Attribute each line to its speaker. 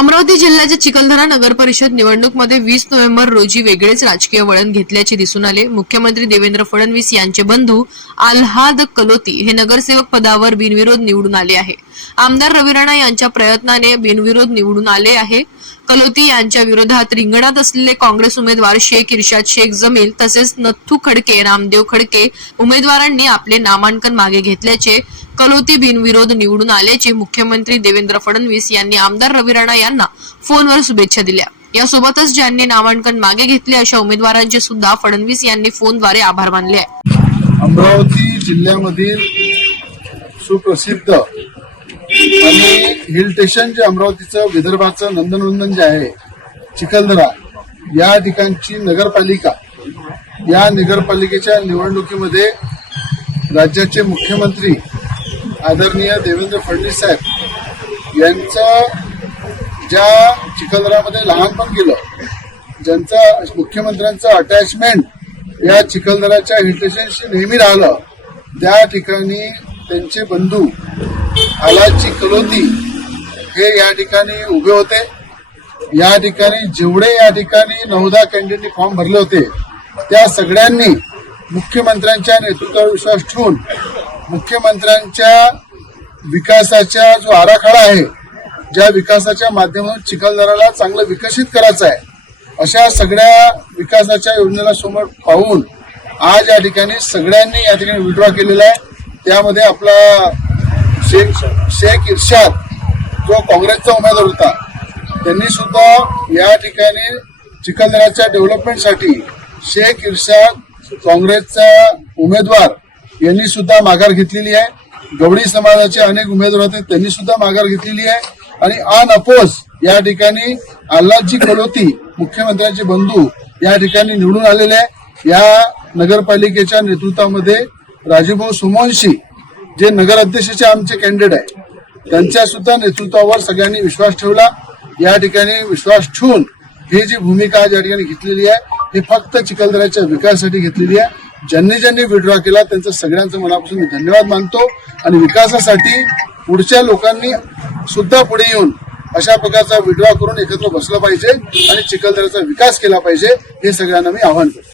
Speaker 1: अमरावती जिल्ह्याच्या चिखलदरा नगर परिषद निवडणूकमध्ये वीस नोव्हेंबर रोजी वेगळेच राजकीय वळण घेतल्याचे दिसून आले. मुख्यमंत्री देवेंद्र फडणवीस यांचे बंधू आल्हाद कलोती हे नगरसेवक पदावर बिनविरोध निवडून आले आहे. आमदार रवी राणा यांच्या प्रयत्नाने बिनविरोध निवडून आले आहे. कलोती यांच्या विरोधात रिंगणात असलेले काँग्रेस उमेदवार शेख इर्शाद शेख जमील तसेच नथू खडके रामदेव खडके उमेदवारांनी आपले नामांकन मागे घेतल्याचे कलोती बिनविरोध निवडून आल्याचे मुख्यमंत्री देवेंद्र फडणवीस यांनी आमदार रवी राणा यांना फोनवर शुभेच्छा दिल्या. यासोबतच ज्यांनी नामांकन मागे घेतले अशा उमेदवारांचे सुद्धा फडणवीस यांनी फोनद्वारे आभार मानले आहे
Speaker 2: अमरावती जिल्ह्यामधील सुप्रसिद्ध आणि हिल स्टेशन जे अमरावतीचं विदर्भाचं नंदनवंदन जे आहे चिखलदरा या ठिकाणची नगरपालिका या नगरपालिकेच्या निवडणुकीमध्ये राज्याचे मुख्यमंत्री आदरणीय देवेंद्र फडणवीस साहेब यांचं ज्या चिखलदरामध्ये लहानपण गेलं ज्यांचं मुख्यमंत्र्यांचं अटॅचमेंट या चिखलदराच्या हिल नेहमी राहिलं त्या ठिकाणी त्यांचे बंधू आलाची कलोती हे या ठिकाणी उभे होते. या ठिकाणी जेवढे या ठिकाणी नवदा कॅन्डिडेटनी फॉर्म भरले होते त्या सगळ्यांनी मुख्यमंत्र्यांच्या नेतृत्वावर विश्वास ठेवून मुख्यमंत्र्यांच्या विकासाचा जो आराखडा आहे ज्या विकासाच्या माध्यमातून चिखलदराला चांगलं विकसित करायचं आहे अशा सगळ्या विकासाच्या योजनेला समोर पाहून आज या ठिकाणी सगळ्यांनी या ठिकाणी विड्रॉ केलेला आहे. त्यामध्ये आपला शेख शेख इर्शाद जो काँग्रेसचा उमेदवार होता त्यांनी सुद्धा या ठिकाणी चिखलदराच्या डेव्हलपमेंटसाठी शेख इर्शाद काँग्रेसचा उमेदवार यांनी सुद्धा माघार घेतलेली आहे. गवळी समाजाचे अनेक उमेदवार होते त्यांनी सुद्धा माघार घेतलेली आहे. आणि अनअपोज या ठिकाणी आल्हादजी कलोती मुख्यमंत्र्यांचे बंधू या ठिकाणी निवडून आलेले आहे. या नगरपालिकेच्या नेतृत्वामध्ये राजीभाऊ सुमोनशी जे नगराध्यक्षाचे आमचे कॅन्डिडेट आहे त्यांच्या सुद्धा नेतृत्वावर सगळ्यांनी विश्वास ठेवला. या ठिकाणी विश्वास ठेवून ही जी भूमिका आज या ठिकाणी घेतलेली आहे ही फक्त चिखलदऱ्याच्या विकासासाठी घेतलेली आहे. ज्यांनी ज्यांनी विड्रॉ केला त्यांचं सगळ्यांचं मनापासून धन्यवाद मानतो आणि विकासासाठी पुढच्या लोकांनी सुद्धा पुढे येऊन अशा प्रकारचा विड्रॉ करून एकत्र बसलं पाहिजे आणि चिखलदऱ्याचा विकास केला पाहिजे हे सगळ्यांना मी आव्हान करतो.